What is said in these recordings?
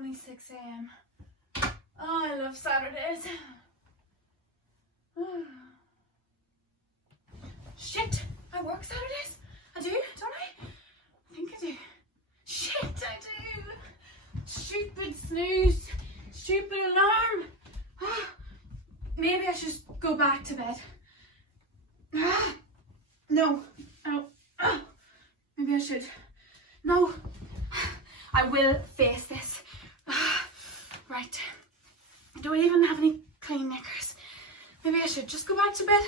only 6 a.m. Oh, I love Saturdays. Shit, I work Saturdays. I do, don't I? I think I do. Shit, I do. Stupid snooze. Stupid alarm. Maybe I should go back to bed. No. Oh. Maybe I should. No. I will face this. Right. Do I even have any clean knickers? Maybe I should just go back to bed.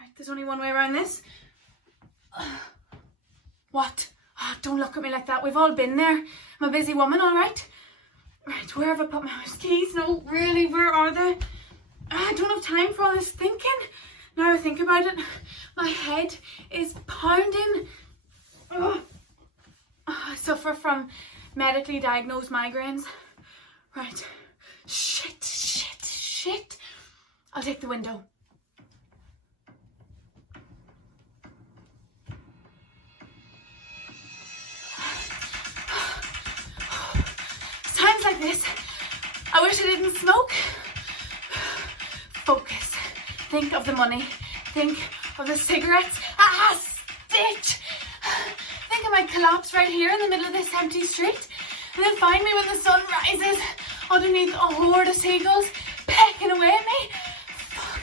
Right, there's only one way around this. What? Oh, don't look at me like that. We've all been there. I'm a busy woman, all right? Right, where have I put my house keys? No, really, where are they? I don't have time for all this thinking. Now I think about it, my head is pounding. Oh, I suffer from medically diagnosed migraines. Right. Shit. I'll take the window. Times like this, I wish I didn't smoke. Focus. Think of the money. Think of the cigarettes. Stitch! Think I might collapse right here in the middle of this empty street and then find me when the sun rises underneath a horde of seagulls pecking away at me. Fuck.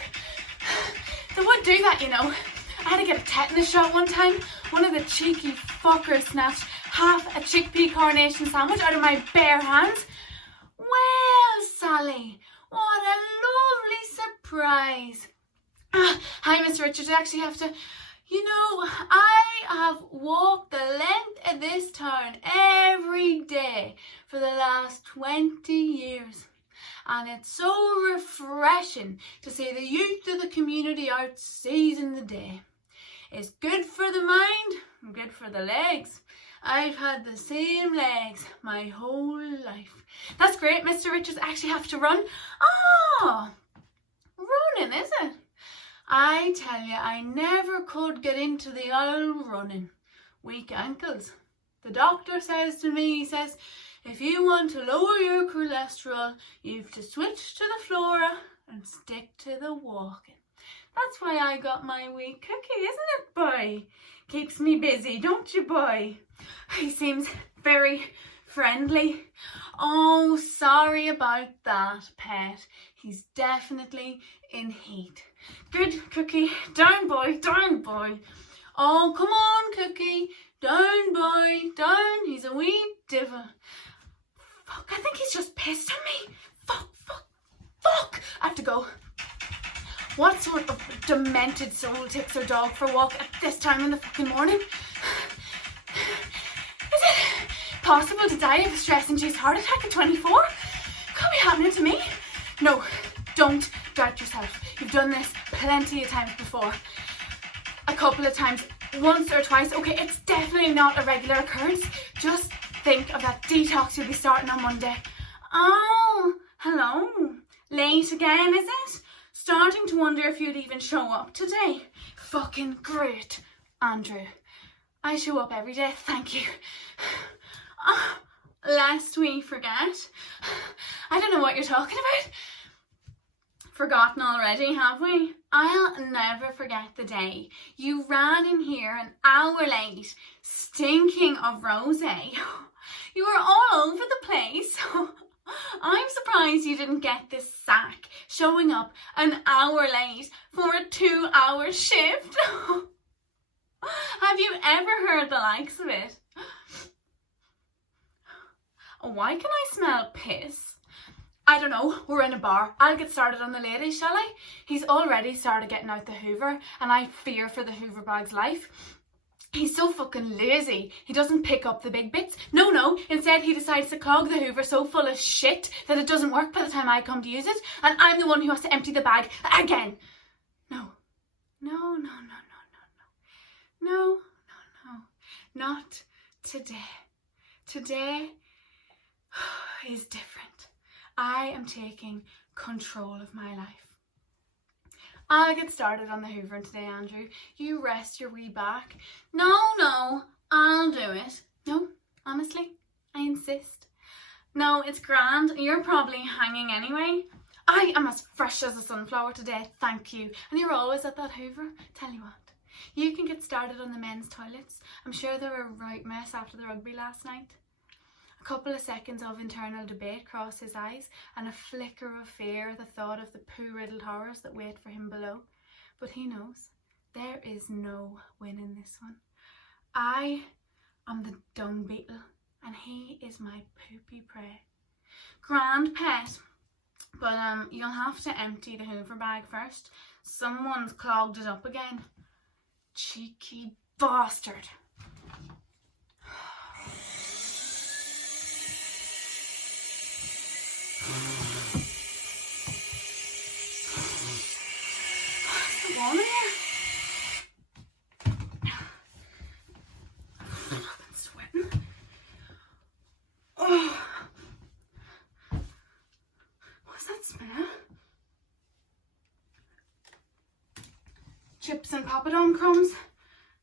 They would do that, you know. I had to get a tetanus shot one time. One of the cheeky fuckers snatched half a chickpea coronation sandwich out of my bare hands. Well, Sally, what a lovely surprise. Hi, Mr. Richards. I actually have to... You know, I have walked the length of this town every day for the last 20 years. And it's so refreshing to see the youth of the community out seizing the day. It's good for the mind and good for the legs. I've had the same legs my whole life. That's great, Mr. Richards. I actually have to run. Oh, running, is it? I tell you, I never could get into the old running. Weak ankles. The doctor says to me, he says, if you want to lower your cholesterol, you've to switch to the flora and stick to the walking. That's why I got my wee cookie, isn't it, boy? Keeps me busy, don't you, boy? He seems very friendly. Oh, sorry about that, pet. He's definitely in heat. Good, Cookie. Down, boy. Down, boy. Oh, come on, Cookie. Down, boy. Down. He's a wee devil. Fuck, I think he's just pissed at me. Fuck. I have to go. What sort of demented soul takes their dog for a walk at this time in the fucking morning? Is it possible to die of a stress-induced heart attack at 24? Could be happening to me. No, don't doubt yourself. You've done this plenty of times before. A couple of times, once or twice. Okay, it's definitely not a regular occurrence. Just think of that detox you'll be starting on Monday. Oh, hello. Late again, is it? Starting to wonder if you'd even show up today. Fucking great, Andrew. I show up every day, thank you. Lest we forget. I don't know what you're talking about. Forgotten already, have we? I'll never forget the day you ran in here an hour late, stinking of rosé. You were all over the place. I'm surprised you didn't get this sack showing up an hour late for a 2-hour shift. Have you ever heard the likes of it? Why can I smell piss? I don't know, we're in a bar. I'll get started on the ladies, shall I? He's already started getting out the Hoover and I fear for the Hoover bag's life. He's so fucking lazy. He doesn't pick up the big bits. No. Instead, he decides to clog the Hoover so full of shit that it doesn't work by the time I come to use it. And I'm the one who has to empty the bag again. No. Not today. Today is different. I am taking control of my life. I'll get started on the hoovering today, Andrew. You rest your wee back. No, I'll do it. No, honestly, I insist. No, it's grand. You're probably hanging anyway. I am as fresh as a sunflower today, thank you. And you're always at that hoover. Tell you what, you can get started on the men's toilets. I'm sure they were a right mess after the rugby last night. A couple of seconds of internal debate crossed his eyes, and a flicker of fear at the thought of the poo-riddled horrors that wait for him below. But he knows there is no win in this one. I am the dung beetle, and he is my poopy prey. Grand pet, but you'll have to empty the hoover bag first. Someone's clogged it up again. Cheeky bastard. Is it warm in here? I've been sweating. Oh. What's that smell? Chips and Papadom crumbs.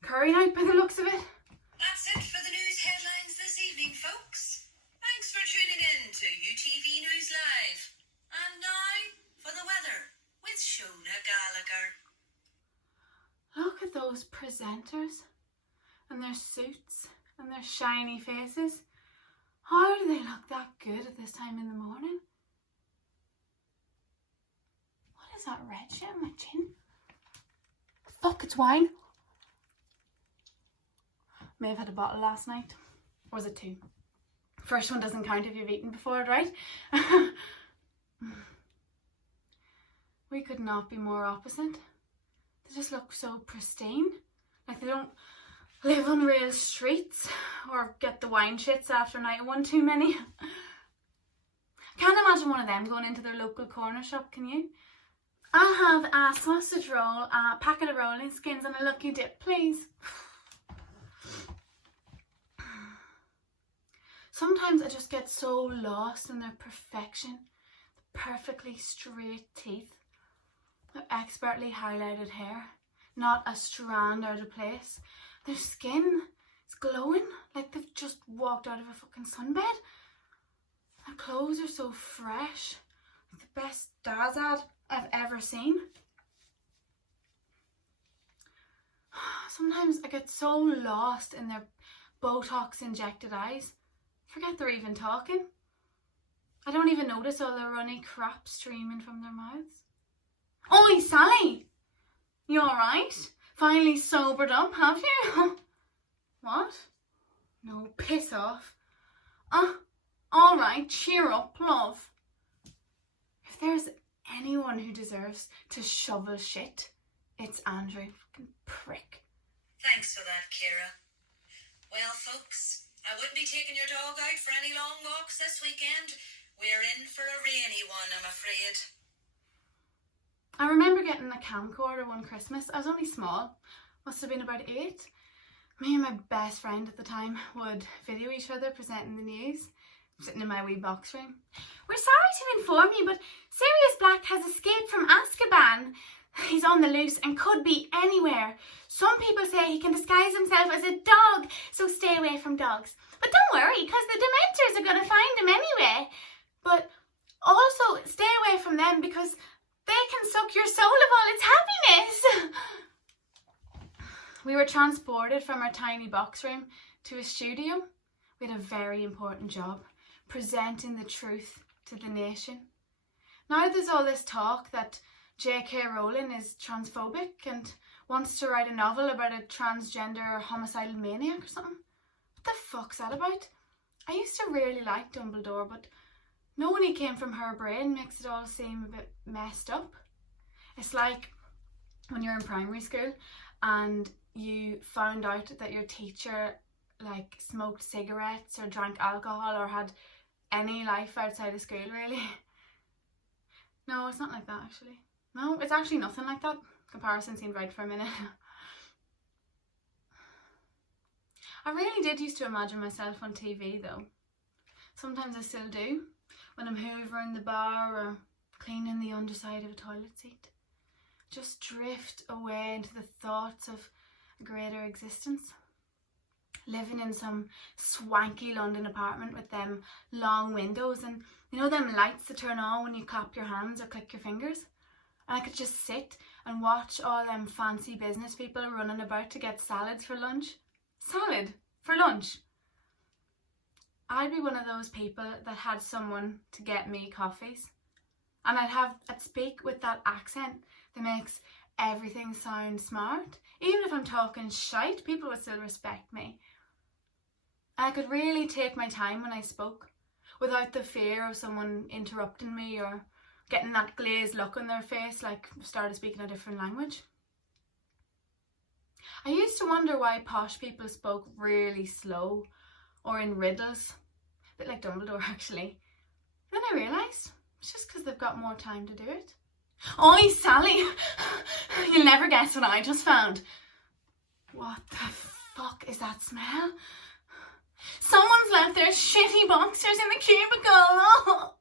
Curry night by the looks of it. That's it for the news headlines this evening, folks. Thanks for tuning in to UTV News Live. And now for the weather with Shona Gallagher. Look at those presenters and their suits and their shiny faces. How do they look that good at this time in the morning? What is that red shit on my chin? Fuck, it's wine. May have had a bottle last night. Or was it 2? First one doesn't count if you've eaten before it, right? We could not be more opposite. They just look so pristine. Like they don't live on real streets or get the wine shits after night one too many. Can't imagine one of them going into their local corner shop, can you? I'll have a sausage roll, a packet of rolling skins and a lucky dip, please. Sometimes I just get so lost in their perfection. The perfectly straight teeth. Their expertly highlighted hair. Not a strand out of place. Their skin is glowing like they've just walked out of a fucking sunbed. Their clothes are so fresh. Like the best dad's ad I've ever seen. Sometimes I get so lost in their Botox injected eyes. Forget they're even talking. I don't even notice all the runny crap streaming from their mouths. Oi, Sally! You alright? Finally sobered up, have you? What? No, piss off. Alright, cheer up, love. If there's anyone who deserves to shovel shit, it's Andrew. Fucking prick. Thanks for that, Kira. Well, folks, I wouldn't be taking your dog out for any long walks this weekend. We're in for a rainy one, I'm afraid. I remember getting a camcorder one Christmas. I was only small. Must have been about 8. Me and my best friend at the time would video each other presenting the news. Sitting in my wee box room. We're sorry to inform you, but Sirius Black has escaped from Azkaban. He's on the loose and could be anywhere. Some people say he can disguise himself as a dog, so stay away from dogs. But don't worry, because the Dementors are going to find him anyway. But also stay away from them because they can suck your soul of all its happiness. We were transported from our tiny box room to a studio. We had a very important job, presenting the truth to the nation. Now there's all this talk that J.K. Rowling is transphobic and wants to write a novel about a transgender homicidal maniac or something. What the fuck's that about? I used to really like Dumbledore, but knowing he came from her brain makes it all seem a bit messed up. It's like when you're in primary school and you found out that your teacher like smoked cigarettes or drank alcohol or had any life outside of school, really. No, it's not like that actually. No, it's actually nothing like that. Comparison seemed right for a minute. I really did used to imagine myself on TV though. Sometimes I still do. When I'm hoovering the bar or cleaning the underside of a toilet seat. just drift away into the thoughts of a greater existence. Living in some swanky London apartment with them long windows and you know them lights that turn on when you clap your hands or click your fingers. And I could just sit and watch all them fancy business people running about to get salads for lunch. Salad for lunch. I'd be one of those people that had someone to get me coffees. And I'd speak with that accent that makes everything sound smart. Even if I'm talking shite, people would still respect me. And I could really take my time when I spoke, without the fear of someone interrupting me or getting that glazed look on their face like I started speaking a different language. I used to wonder why posh people spoke really slow or in riddles, a bit like Dumbledore actually. Then I realised it's just because they've got more time to do it. Oi, Sally! You'll never guess what I just found. What the fuck is that smell? Someone's left their shitty boxers in the cubicle! Oh.